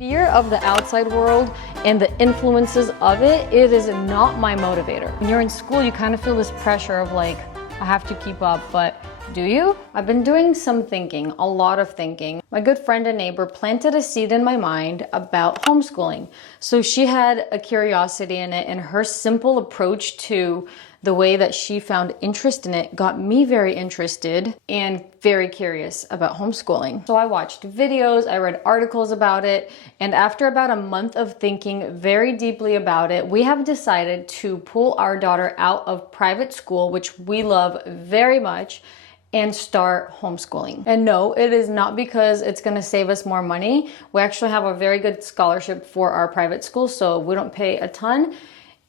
Fear of the outside world and the influences of it is not my motivator. When you're in school, you kind of feel this pressure of like, I have to keep up, but do you? I've been doing some thinking, a lot of thinking. My good friend and neighbor planted a seed in my mind about homeschooling. So she had a curiosity in it, and her simple approach to the way that she found interest in it got me very interested and very curious about homeschooling. So I watched videos, I read articles about it, and after about a month of thinking very deeply about it, we have decided to pull our daughter out of private school, which we love very much, and start homeschooling. And no, it is not because it's gonna save us more money. We actually have a very good scholarship for our private school, so we don't pay a ton.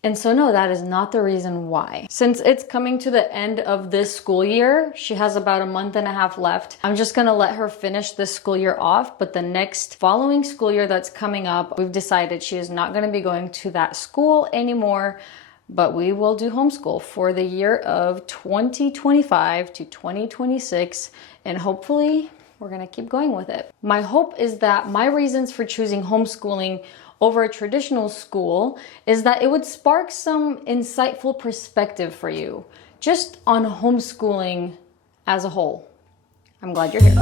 And so no, that is not the reason why. Since it's coming to the end of this school year, she has about a month and a half left. I'm just gonna let her finish this school year off, but the next following school year that's coming up, we've decided she is not gonna be going to that school anymore, but we will do homeschool for the year of 2025 to 2026, and hopefully we're gonna keep going with it. My hope is that my reasons for choosing homeschooling over a traditional school is that it would spark some insightful perspective for you, just on homeschooling as a whole. I'm glad you're here.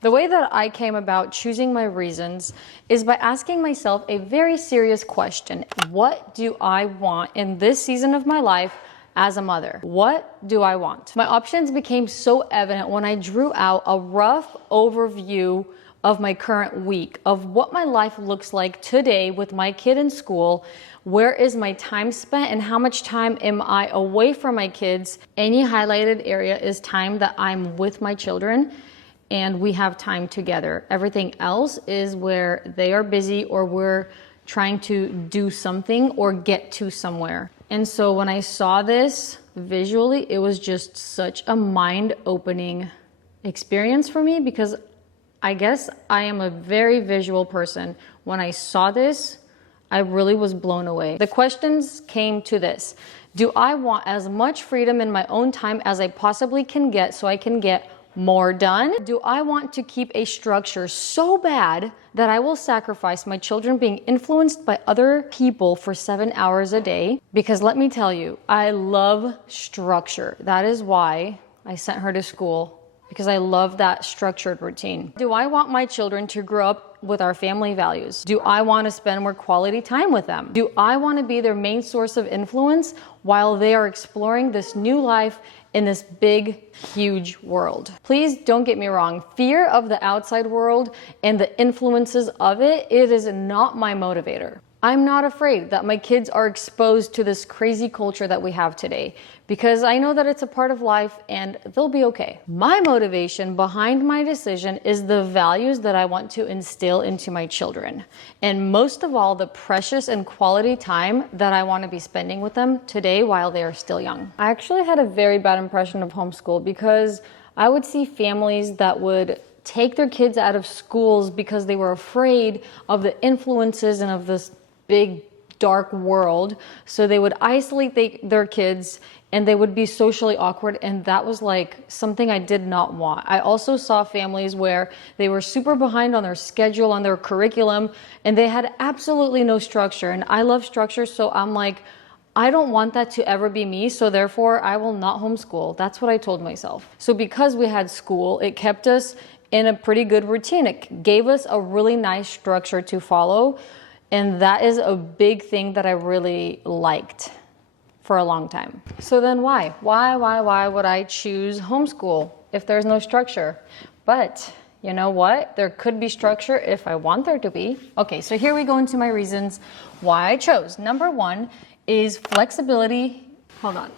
The way that I came about choosing my reasons is by asking myself a very serious question. What do I want in this season of my life as a mother? What do I want? My options became so evident when I drew out a rough overview of my current week, of what my life looks like today with my kid in school. Where is my time spent and how much time am I away from my kids? Any highlighted area is time that I'm with my children and we have time together. Everything else is where they are busy or we're trying to do something or get to somewhere. And so when I saw this visually, it was just such a mind-opening experience for me because I guess I am a very visual person. When I saw this, I really was blown away. The questions came to this. Do I want as much freedom in my own time as I possibly can get so I can get more done? Do I want to keep a structure so bad that I will sacrifice my children being influenced by other people for 7 hours a day? Because let me tell you, I love structure. That is why I sent her to school, because I love that structured routine. Do I want my children to grow up with our family values? Do I want to spend more quality time with them? Do I want to be their main source of influence while they are exploring this new life in this big, huge world? Please don't get me wrong. Fear of the outside world and the influences of it is not my motivator. I'm not afraid that my kids are exposed to this crazy culture that we have today because I know that it's a part of life and they'll be okay. My motivation behind my decision is the values that I want to instill into my children. And most of all, the precious and quality time that I want to be spending with them today while they are still young. I actually had a very bad impression of homeschool because I would see families that would take their kids out of schools because they were afraid of the influences and of this big dark world, so they would isolate their kids and they would be socially awkward, and that was like something I did not want. I also saw families where they were super behind on their schedule, on their curriculum, and they had absolutely no structure, and I love structure, so I'm like, I don't want that to ever be me, so therefore I will not homeschool. That's what I told myself. So because we had school, it kept us in a pretty good routine. It gave us a really nice structure to follow. And that is a big thing that I really liked for a long time. So then why? Why would I choose homeschool if there's no structure? But you know what? There could be structure if I want there to be. Okay, so here we go into my reasons why I chose. Number one is flexibility. Hold on,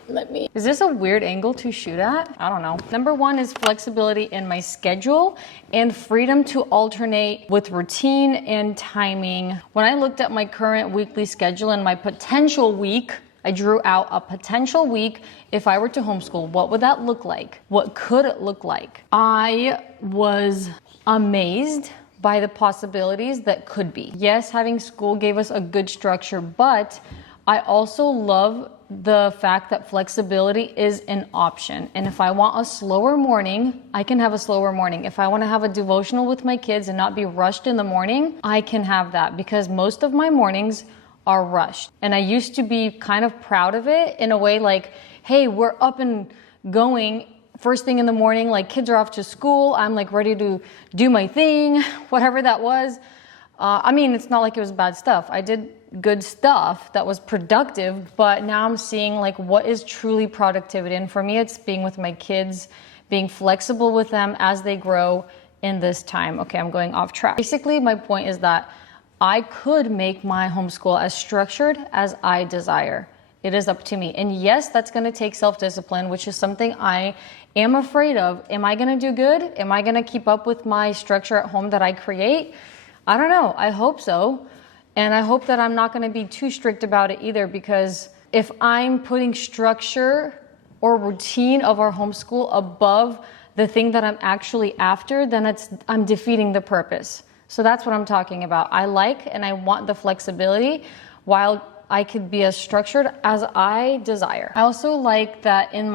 is this a weird angle to shoot at? I don't know. Number one is flexibility in my schedule and freedom to alternate with routine and timing. When I looked at my current weekly schedule and my potential week, I drew out a potential week if I were to homeschool. What would that look like? What could it look like? I was amazed by the possibilities that could be. Yes, having school gave us a good structure, but I also love the fact that flexibility is an option. And if I want a slower morning, I can have a slower morning. If I want to have a devotional with my kids and not be rushed in the morning, I can have that, because most of my mornings are rushed. And I used to be kind of proud of it in a way, like, hey, we're up and going first thing in the morning, like kids are off to school, I'm like ready to do my thing, whatever that was. I mean, it's not like it was bad stuff. I did good stuff that was productive, but now I'm seeing like what is truly productivity. And for me, it's being with my kids, being flexible with them as they grow in this time. Okay, I'm going off track. Basically, my point is that I could make my homeschool as structured as I desire. It is up to me. And yes, that's going to take self-discipline, which is something I am afraid of. Am I going to do good? Am I going to keep up with my structure at home that I create? I don't know. I hope so. And I hope that I'm not going to be too strict about it either, because if I'm putting structure or routine of our homeschool above the thing that I'm actually after, then I'm defeating the purpose. So that's what I'm talking about. I like and I want the flexibility while I could be as structured as I desire. I also like that in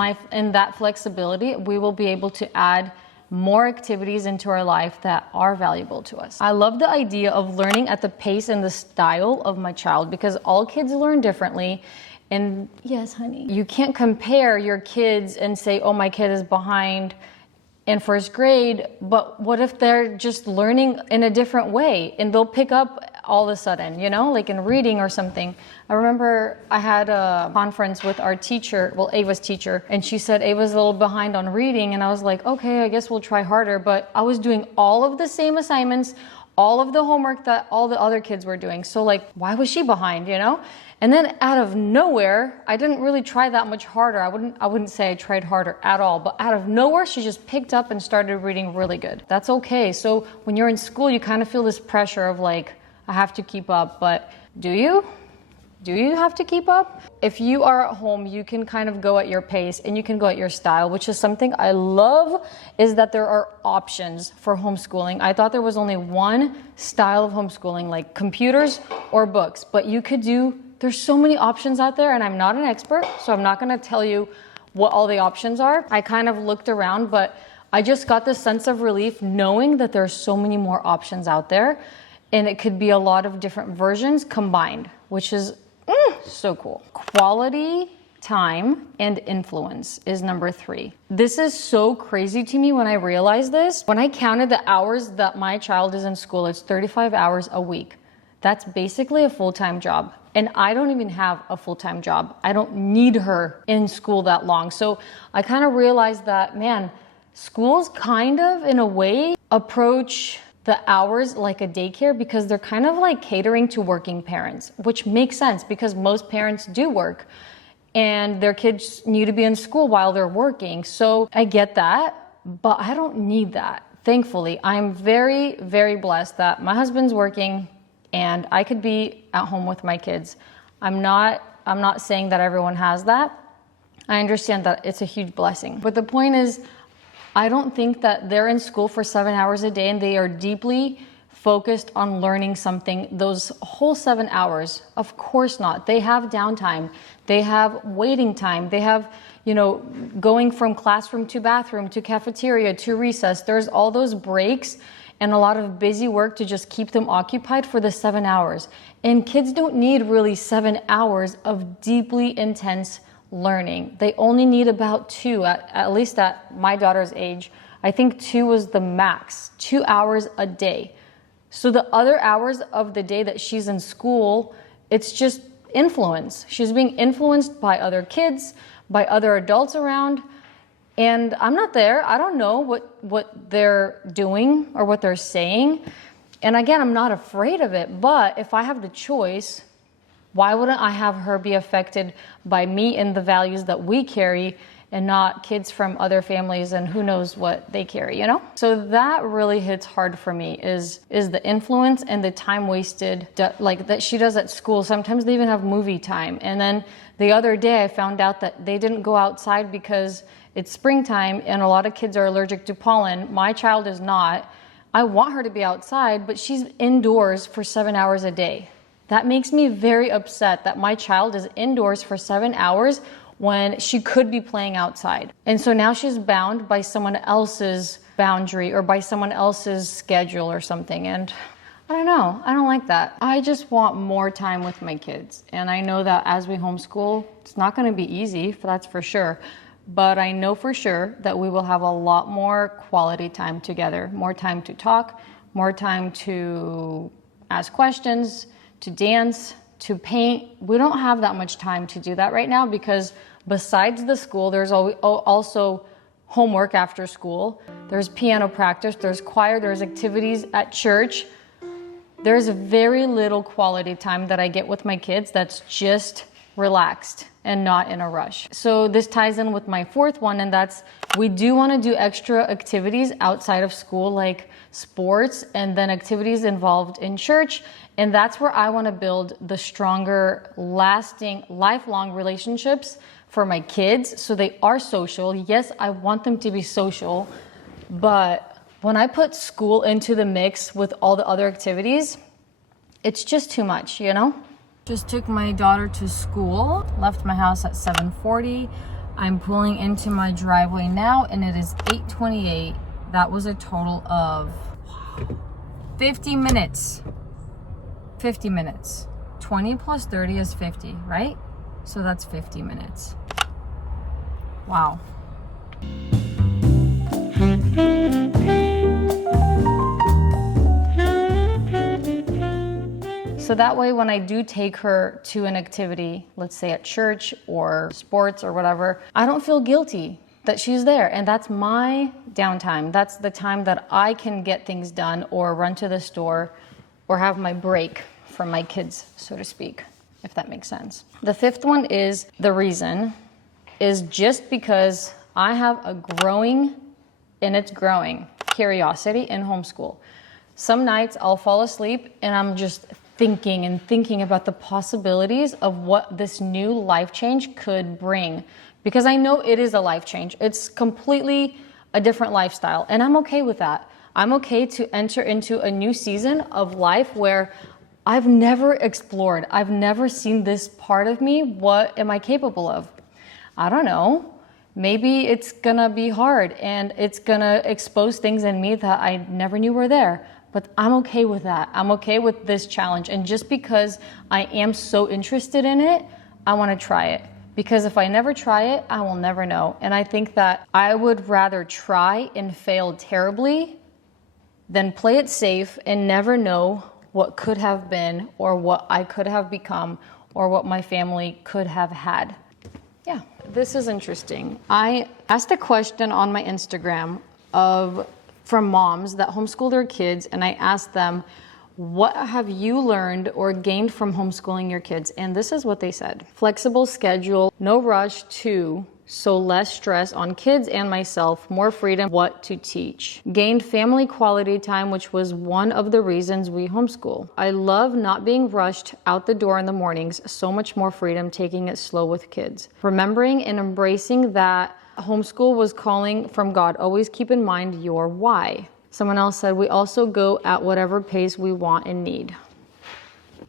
that flexibility, we will be able to add more activities into our life that are valuable to us. I love the idea of learning at the pace and the style of my child, because all kids learn differently. And yes, honey, you can't compare your kids and say, oh, my kid is behind in first grade, but what if they're just learning in a different way and they'll pick up all of a sudden, you know, like in reading or something. I remember I had a conference with our teacher, well, Ava's teacher, and she said Ava's a little behind on reading, and I was like, okay, I guess we'll try harder, but I was doing all of the same assignments, all of the homework that all the other kids were doing. So like, why was she behind, you know? And then out of nowhere, I didn't really try that much harder. I wouldn't say I tried harder at all, but out of nowhere, she just picked up and started reading really good. That's okay. So when you're in school, you kind of feel this pressure of like, I have to keep up, but do you? Do you have to keep up? If you are at home, you can kind of go at your pace and you can go at your style, which is something I love, is that there are options for homeschooling. I thought there was only one style of homeschooling, like computers or books, but you could there's so many options out there, and I'm not an expert, so I'm not gonna tell you what all the options are. I kind of looked around, but I just got this sense of relief knowing that there's so many more options out there, and it could be a lot of different versions combined, which is so cool. Quality time and influence is number 3. This is so crazy to me when I realized this. When I counted the hours that my child is in school, it's 35 hours a week. That's basically a full-time job. And I don't even have a full-time job. I don't need her in school that long. So I kind of realized that, man, schools kind of, in a way, approach the hours like a daycare, because they're kind of like catering to working parents, which makes sense because most parents do work and their kids need to be in school while they're working. So I get that, but I don't need that. Thankfully, I'm very, very blessed that my husband's working and I could be at home with my kids. I'm not saying that everyone has that. I understand that it's a huge blessing. But the point is, I don't think that they're in school for 7 hours a day and they are deeply focused on learning something those whole 7 hours. Of course not. They have downtime. They have waiting time. They have, going from classroom to bathroom to cafeteria to recess. There's all those breaks and a lot of busy work to just keep them occupied for the 7 hours. And kids don't need really 7 hours of deeply intense learning. They only need about 2, at least at my daughter's age. I think 2 was the max, 2 hours a day. So the other hours of the day that she's in school, it's just influence. She's being influenced by other kids, by other adults around. And I'm not there. I don't know what they're doing or what they're saying. And again, I'm not afraid of it. But if I have the choice, why wouldn't I have her be affected by me and the values that we carry and not kids from other families and who knows what they carry, So that really hits hard for me is the influence and the time wasted like that she does at school. Sometimes they even have movie time. And then the other day I found out that they didn't go outside because it's springtime and a lot of kids are allergic to pollen. My child is not. I want her to be outside, but she's indoors for 7 hours a day. That makes me very upset that my child is indoors for 7 hours when she could be playing outside. And so now she's bound by someone else's boundary or by someone else's schedule or something. And I don't know, I don't like that. I just want more time with my kids. And I know that as we homeschool, it's not gonna be easy, that's for sure. But I know for sure that we will have a lot more quality time together, more time to talk, more time to ask questions, to dance, to paint. We don't have that much time to do that right now because besides the school, there's also homework after school. There's piano practice, there's choir, there's activities at church. There's very little quality time that I get with my kids that's just relaxed and not in a rush. So this ties in with my fourth one, and that's we do want to do extra activities outside of school, like sports and then activities involved in church. And that's where I want to build the stronger, lasting, lifelong relationships for my kids so they are social. Yes, I want them to be social, but when I put school into the mix with all the other activities, it's just too much, you know? Just took my daughter to school, left my house at 7:40. I'm pulling into my driveway now and it is 8:28. That was a total of 50 minutes. 50 minutes. 20 plus 30 is 50, right? So that's 50 minutes. Wow. So that way when I do take her to an activity, let's say at church or sports or whatever, I don't feel guilty that she's there. And that's my downtime. That's the time that I can get things done or run to the store or have my break from my kids, so to speak, if that makes sense. The fifth one is the reason is just because I have a growing curiosity in homeschool. Some nights I'll fall asleep and I'm just thinking about the possibilities of what this new life change could bring. Because I know it is a life change. It's completely a different lifestyle. And I'm okay with that. I'm okay to enter into a new season of life where I've never explored. I've never seen this part of me. What am I capable of? I don't know. Maybe it's gonna be hard and it's gonna expose things in me that I never knew were there. But I'm okay with that. I'm okay with this challenge. And just because I am so interested in it, I want to try it. Because if I never try it, I will never know. And I think that I would rather try and fail terribly than play it safe and never know what could have been or what I could have become or what my family could have had. Yeah, this is interesting. I asked a question on my Instagram from moms that homeschool their kids, and I asked them, what have you learned or gained from homeschooling your kids? And this is what they said. Flexible schedule, no rush too, so less stress on kids and myself, more freedom what to teach. Gained family quality time, which was one of the reasons we homeschool. I love not being rushed out the door in the mornings, so much more freedom taking it slow with kids. Remembering and embracing that homeschool was calling from God. Always keep in mind your why. Someone else said, we also go at whatever pace we want and need.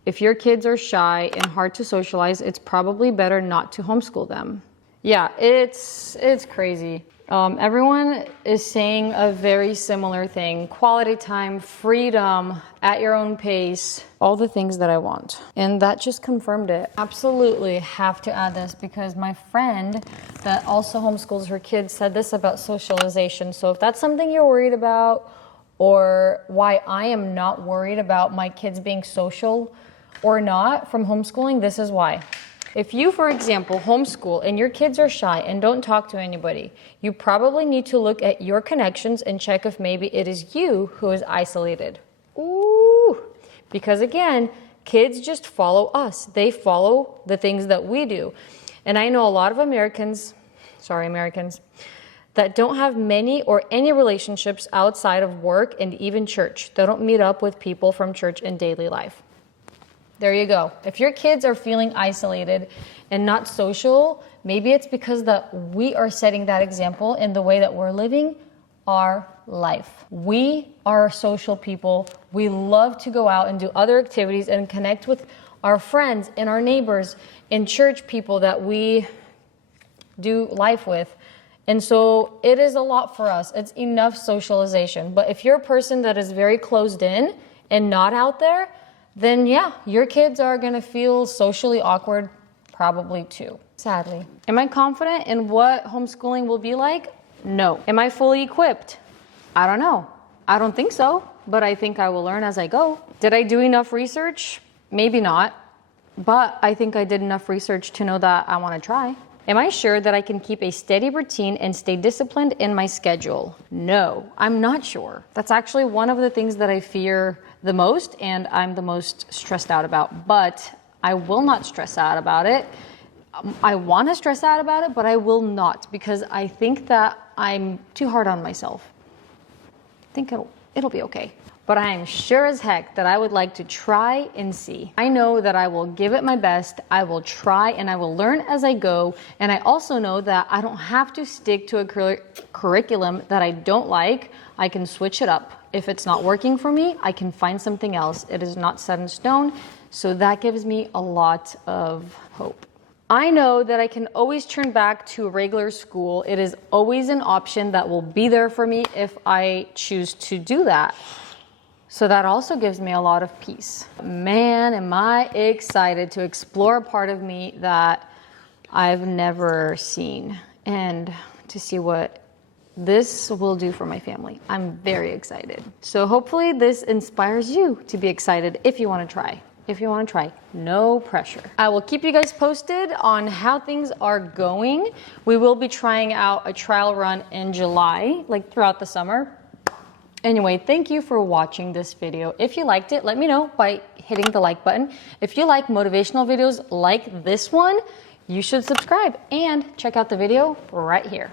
If your kids are shy and hard to socialize, it's probably better not to homeschool them. Yeah, it's crazy. Everyone is saying a very similar thing. Quality time, freedom, at your own pace, all the things that I want. And that just confirmed it. Absolutely have to add this because my friend that also homeschools her kids said this about socialization. So if that's something you're worried about or why I am not worried about my kids being social or not from homeschooling, this is why. If you, for example, homeschool and your kids are shy and don't talk to anybody, you probably need to look at your connections and check if maybe it is you who is isolated. Ooh, because again, kids just follow us. They follow the things that we do. And I know a lot of Americans, that don't have many or any relationships outside of work and even church. They don't meet up with people from church in daily life. There you go. If your kids are feeling isolated and not social, maybe it's because that we are setting that example in the way that we're living our life. We are social people. We love to go out and do other activities and connect with our friends and our neighbors and church people that we do life with. And so it is a lot for us. It's enough socialization. But if you're a person that is very closed in and not out there, then yeah, your kids are going to feel socially awkward probably too, sadly. Am I confident in what homeschooling will be like? No. Am I fully equipped? I don't know. I don't think so, but I think I will learn as I go. Did I do enough research? Maybe not, but I think I did enough research to know that I want to try. Am I sure that I can keep a steady routine and stay disciplined in my schedule? No, I'm not sure. That's actually one of the things that I fear the most and I'm the most stressed out about, but I will not stress out about it. I want to stress out about it, but I will not, because I think that I'm too hard on myself. I think it'll be okay. But I am sure as heck that I would like to try and see. I know that I will give it my best, I will try, and I will learn as I go. And I also know that I don't have to stick to a curriculum that I don't like. I can switch it up. If it's not working for me, I can find something else. It is not set in stone, so that gives me a lot of hope. I know that I can always turn back to a regular school. It is always an option that will be there for me if I choose to do that. So that also gives me a lot of peace. Man, am I excited to explore a part of me that I've never seen and to see what this will do for my family. I'm very excited. So hopefully this inspires you to be excited if you want to try. If you want to try, no pressure. I will keep you guys posted on how things are going. We will be trying out a trial run in July, like throughout the summer. Anyway, thank you for watching this video. If you liked it, let me know by hitting the like button. If you like motivational videos like this one, you should subscribe and check out the video right here.